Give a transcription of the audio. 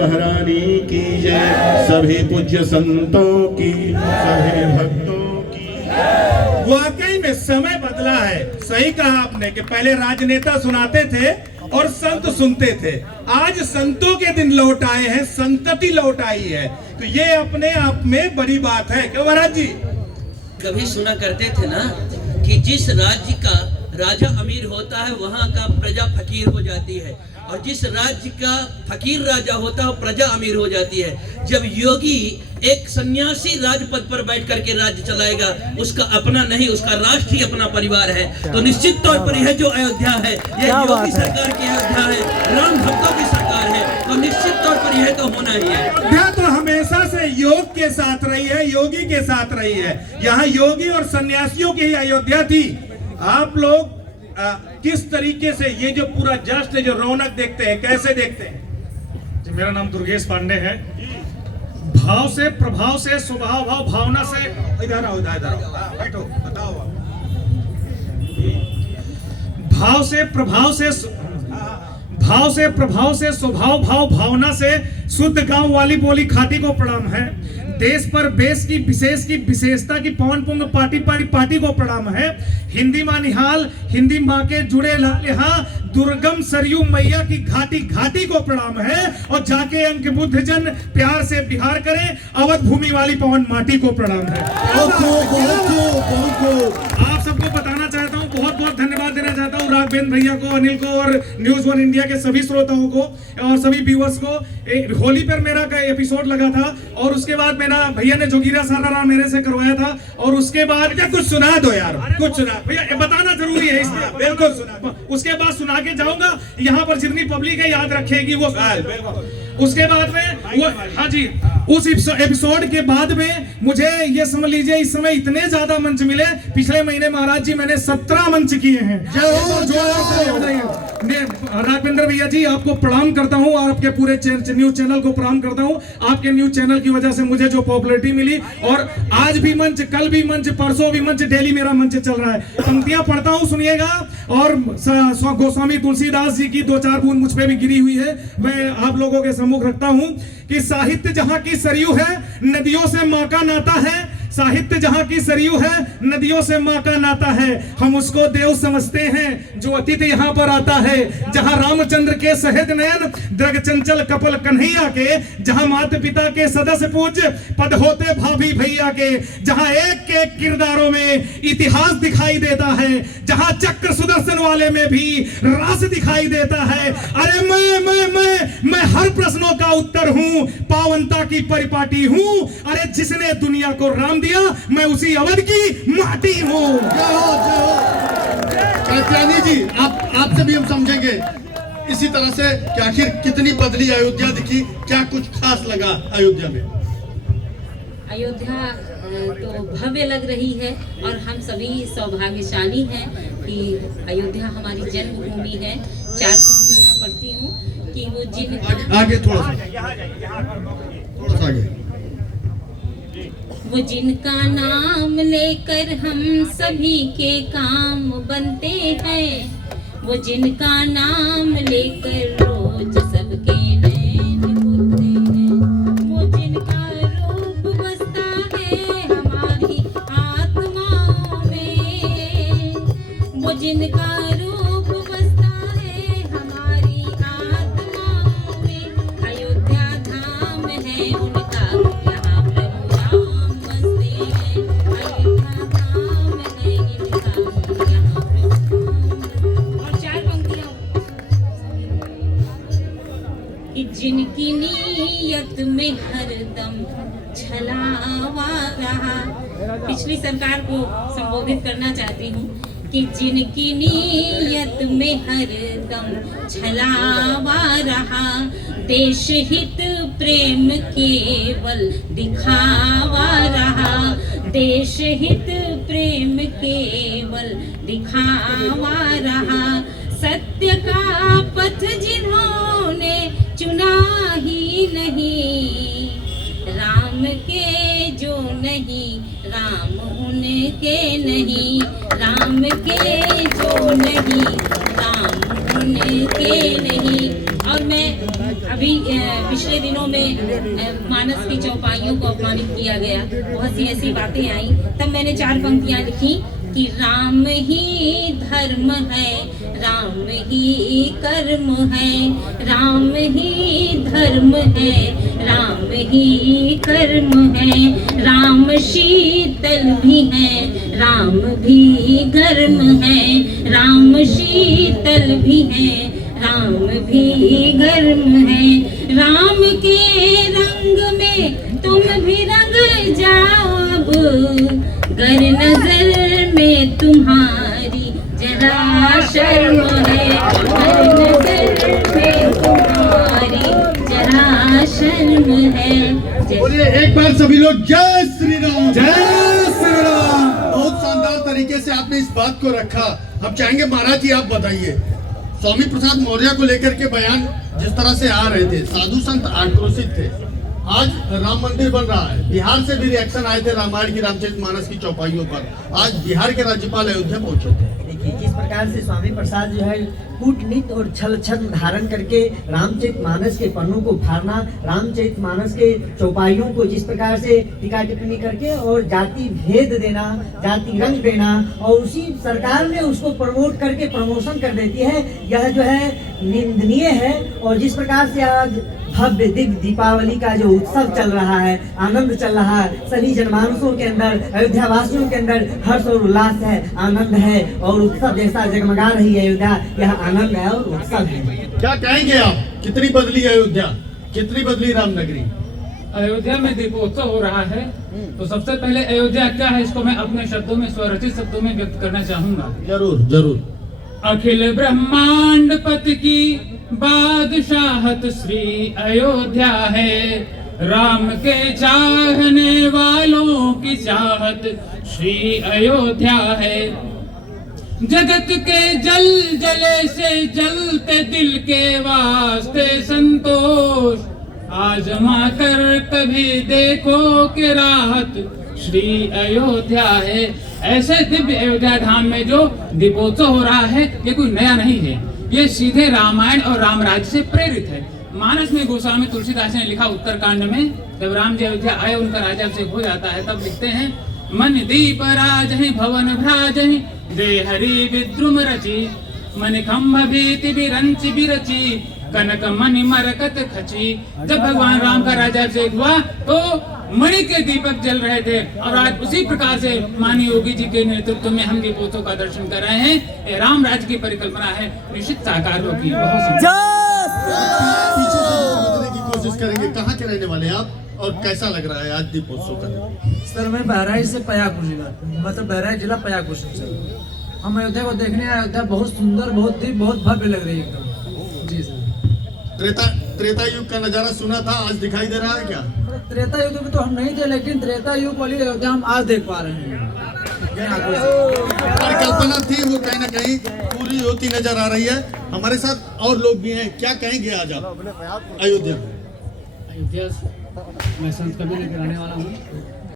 महारानी की जय। सभी पूज्य संतों की, सभी भक्तों की। वाकई में समय बदला है। सही कहा आपने कि पहले राजनेता सुनाते थे और संत सुनते थे। आज संतों के दिन लौट आए हैं, संतति लौट आई है, तो ये अपने आप में बड़ी बात है। क्यों महाराज जी? कभी सुना करते थे ना कि जिस राज्य का राजा अमीर होता है वहाँ का प्रजा फकीर हो जाती है, और जिस राज्य का फकीर राजा होता है प्रजा अमीर हो जाती है। जब योगी एक सन्यासी राजपद पर बैठ करके राज्य चलाएगा, उसका अपना नहीं, उसका राष्ट्र ही अपना परिवार है। तो निश्चित तौर पर यह जो अयोध्या है, यह योगी सरकार की अयोध्या है, राम भक्तों की सरकार है, तो निश्चित तौर पर यह तो होना ही है। अयोध्या तो हमेशा से योग के साथ रही है, योगी के साथ रही है। यहाँ योगी और सन्यासियों की ही अयोध्या थी। आप लोग किस तरीके से ये जो पूरा जश्न, जो रौनक देखते हैं, कैसे देखते हैं? जी, मेरा नाम दुर्गेश पांडे है। भाव से, प्रभाव से, स्वभाव भाव भावना से, इधर आओ, इधर आओ, बैठो, बताओ। भाव से, प्रभाव से, भाव से, प्रभाव से, स्वभाव भाव भावना से शुद्ध गांव वाली बोली खाटी को प्रणाम है। देश पर बेस की विशेषता की पवन पुंग पार्टी को प्रणाम है। हिंदी माँ निहाल, हिंदी माँ के जुड़े लाल, यहाँ दुर्गम सरयू मैया की घाटी को प्रणाम है। और जाके अंक बुद्ध जन प्यार से बिहार करें, अवध भूमि वाली पवन माटी को प्रणाम है। आप सबको बताना चाहता हूँ, बहुत बहुत धन्यवाद देना चाहता हूँ राघवेंद्र भैया को, अनिल को और न्यूज वन इंडिया के सभी श्रोताओं को और सभी व्यूअर्स को। होली पर मेरा एपिसोड लगा था और उसके बाद मेरा भैया ने जोगीरा सारा राम मेरे से करवाया था, और उसके बाद कुछ सुना दो यार, कुछ सुना भैया, बताना जरूरी है इसलिए। बिल्कुल सुना। उसके बाद सुना के जाऊंगा, यहाँ पर जितनी पब्लिक है याद रखेगी वो। उसके बाद में वो, हाँ जी, उस एपिसोड के बाद में मुझे ये समझ लीजिए इस समय इतने ज्यादा मंच मिले। पिछले महीने महाराज जी मैंने 17 मंच किए हैं। राघवेंद्र भैया जी आपको प्रणाम करता हूँ और आपके पूरे न्यूज चैनल को प्रणाम करता हूँ। आपके न्यूज चैनल की वजह से मुझे जो पॉपुलैरिटी मिली, और आज भी मंच, कल भी मंच, परसों भी मंच, डेली मेरा मंच चल रहा है। पंक्तियां पढ़ता हूँ, सुनिएगा। और गोस्वामी तुलसीदास जी की 2-4 बूंद मुझ पे भी गिरी हुई है, मैं आप लोगों के सम्मुख रखता हूँ कि साहित्य जहाँ की सरयू है, नदियों से माँ का नाता है। साहित्य जहाँ की सरयू है, नदियों से माँ का नाता है। हम उसको देव समझते हैं जो अतिथि यहाँ पर आता है। जहाँ रामचंद्र के सहेज नयन, द्रग चंचल कपल कन्हैया के, जहाँ माता पिता के सदस्य पूज्य पद होते भाभी भैया के, जहाँ एक एक किरदारों में इतिहास दिखाई देता है, जहाँ चक्र सुदर्शन वाले में भी रास दिखाई देता है। अरे मैं हर प्रश्नों का उत्तर हूँ, पावनता की परिपाटी हूँ। अरे जिसने दुनिया को राम दिया, मैं उसी अवध की माटी हूँ। कात्यायनी जी, आपसे भी हम समझेंगे इसी तरह से कि आखिर कितनी बदली अयोध्या दिखी, क्या कुछ खास लगा अयोध्या में? अयोध्या तो भव्य लग रही है और हम सभी सौभाग्यशाली हैं कि अयोध्या हमारी जन्मभूमि है। 4 पंक्तियां पढ़ती हूँ कि वो आगे थोड़ा सा आगे। वो जिनका नाम लेकर हम सभी के काम बनते हैं, वो जिनका नाम लेकर रोज सबके नैन खुलते हैं, वो जिनका रूप बसता है हमारी आत्माओं में, वो जिनका रूप बसता है हमारी आत्माओं में। अयोध्या धाम है उनका, यहाँ प्रभु राम बसते हैं। अयोध्या धाम है इनका, यहाँ प्रभु राम। और 4 पंक्तियां कि जिनकी नीयत में हरदम छलावा रहा। पिछली सरकार को संबोधित करना चाहती हूँ कि जिनकी नीयत में हरदम छलावा रहा, देश हित प्रेम केवल दिखावा रहा, देश हित प्रेम केवल दिखावा रहा। सत्य का पथ जिन्होंने चुना ही नहीं, राम के जो नहीं, राम उनके नहीं, राम के जो नहीं, राम उनके नहीं। और मैं अभी पिछले दिनों में मानस की चौपाइयों को अपमानित किया गया, बहुत सी ऐसी बातें आई, तब मैंने 4 पंक्तियां लिखी कि राम ही धर्म है, राम ही कर्म है, राम ही धर्म है, राम ही कर्म है, राम शीतल भी है, राम भी गर्म है, राम शीतल भी है, राम भी गर्म है, राम के रंग में तुम भी रंग जाओ अब, गर नजर में तुम्हारी जरा शर्म है, गर नजर में तुम्हारी जरा शर्म है। बोलिए एक बार सभी लोग जय श्री राम। जय श्री राम। बहुत शानदार तरीके से आपने इस बात को रखा। हम चाहेंगे महाराज जी आप बताइए, स्वामी प्रसाद मौर्य को लेकर के बयान जिस तरह से आ रहे थे, साधु संत आक्रोशित थे। आज राम मंदिर बन रहा है, बिहार से भी रिएक्शन आए थे रामायण की रामचरितमानस की चौपाइयों पर। आज बिहार के राज्यपाल अयोध्या पहुंचे थे। देखिए जिस प्रकार से स्वामी प्रसाद जो है कूटनीति और छल छद्म धारण करके रामचरितमानस के पन्नों को फाड़ना, रामचरितमानस के चौपाइयों को जिस प्रकार से टीका टिप्पणी करके और जाति भेद देना, जाति रंग देना, और उसी सरकार ने उसको प्रमोट करके प्रमोशन कर देती है, यह जो है निंदनीय है। और जिस प्रकार से आज भव्य दिव्य दीपावली का जो उत्सव चल रहा है, आनंद चल रहा है, सभी जनमानसों के अंदर, अयोध्या वासियों के अंदर हर्ष और उल्लास है, आनंद है और उत्सव जैसा जगमगा रही है अयोध्या, यह आनंद है और उत्सव है। क्या कहेंगे आप, कितनी बदली अयोध्या, कितनी बदली रामनगरी? अयोध्या में दीपोत्सव हो रहा है, तो सबसे पहले अयोध्या क्या है इसको मैं अपने शब्दों में, स्वरचित शब्दों में व्यक्त करना चाहूंगा। जरूर जरूर। अखिल ब्रह्मांड पति की बादशाहत श्री अयोध्या है, राम के चाहने वालों की चाहत श्री अयोध्या है। जगत के जल जले से जलते दिल के वास्ते संतोष, आजमा कर कभी देखो कि राहत श्री अयोध्या है। ऐसे दिव्य अयोध्या धाम में जो दीपोत्सव हो रहा है ये कोई नया नहीं है, ये सीधे रामायण और रामराज्य से प्रेरित है। मानस में गोस्वामी तुलसीदास ने लिखा उत्तरकांड में, जब राम जी अयोध्या आए उनका राज्याभिषेक हो जाता है, तब लिखते हैं मन दीप राजहि भवन भ्राजहि दे हरि विद्रुम रचि, मन खम्भ भीति बिरंचि बिरचि कनक मणि मरकत खची। जब भगवान राम का राज्याभिषेक हुआ तो मणि के दीपक जल रहे थे, और आज उसी प्रकार से माननीय योगी जी के नेतृत्व में हम दीपोत्सव का दर्शन कर रहे हैं। ये राम राज्य की परिकल्पना है, निश्चित साकार होगी। पीछे से बदलने की कोशिश करेंगे। कहाँ के रहने वाले हैं आप और कैसा लग रहा है आज दीपोत्सव का? सर मैं बहराइच से पयाकुश जिला, मतलब बहराइच जिला पयाकुश से हम अयोध्या को देखने आए। अयोध्या बहुत सुंदर, बहुत दिव्य, बहुत भव्य लग रही है एकदम। जी सर। त्रेता युग का नजारा सुना था, आज दिखाई दे रहा है क्या? त्रेता युग में तो हम नहीं थे, लेकिन त्रेता युग वाली अयोध्या हम आज देख पा रहे हैं। परिकल्पना थी वो कहीं ना कहीं पूरी होती नजर आ रही है। हमारे साथ और लोग भी हैं, क्या कहेंगे आज आप अयोध्या? अयोध्या मैं संत कबीर लेकर आने वाला हूँ।